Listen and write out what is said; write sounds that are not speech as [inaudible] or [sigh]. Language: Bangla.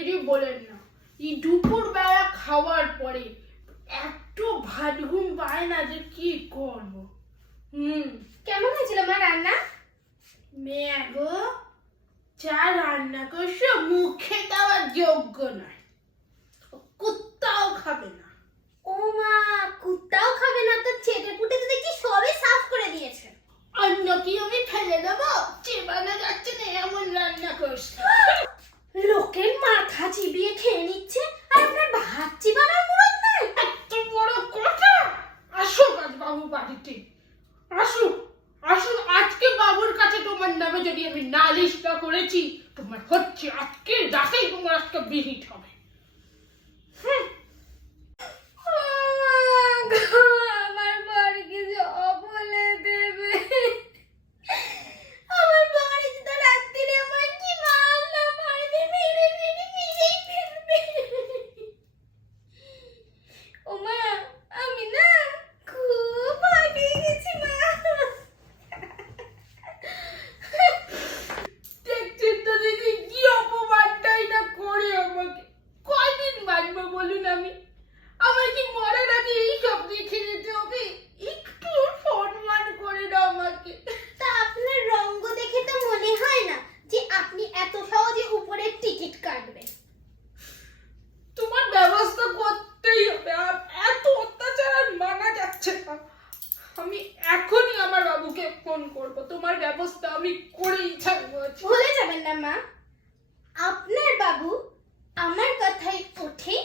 দিদি বলেন না। এই দুপুর বেলা খাওয়ার পরে এত ভাত ঘুম পায় না যে কি করব। হুম। কেমন হয়েছিল মা রান্না? মেয়ে গো যা রান্না করছ মুখে দেওয়ার যোগ্য নয়। কুত্তাও খাবে না। ও মা কুত্তাও খাবে না তো চেটে পুটে তো দেখছি সবই সাফ করে দিয়েছে। অন্য কি আমি ফেলে দেবো? চেবানো যাচ্ছে না এমন রান্না করছে। [laughs] বাবু বাড়িতে আসো আজকে বাবুর কাছে তোমার নামে যদি আমি নালিশটা করেছি, তোমার হচ্ছে আজকে রাতেই তোমার আজকে বিহিত হবে হুম, আমার বাড়িকে জব বলে দেবে আমার বাড়ি তো রাত্রিরে আমার কি মারলো মারবে মেরে মেরে মেরেই ফেলবে ও মা আমি না খুব ভাগে গেছি মা দেখছেন তো দিদি কি অপমানটাই না করে আমাকে কয়দিন বাঁচবো বলুন আমি আমার কি মরার আগে এই সব দেখে যেতে হবে একটু সম্মান করে দাও আমাকে তা আপনার রঙ্গ দেখে তো মনে হয় না যে আপনি এত সহজে উপরের টিকিট কাটবেন তোমার ব্যবস্থা করতেই হবে আর এত অত্যাচার আর মানা যাচ্ছে না আমি এখনই আমার বাবুকে ফোন করব। তোমার ব্যবস্থা আমি করেই ছাড়বো ভুলে যাবেন না মা। আপনার বাবু আমার কথাই ওঠে?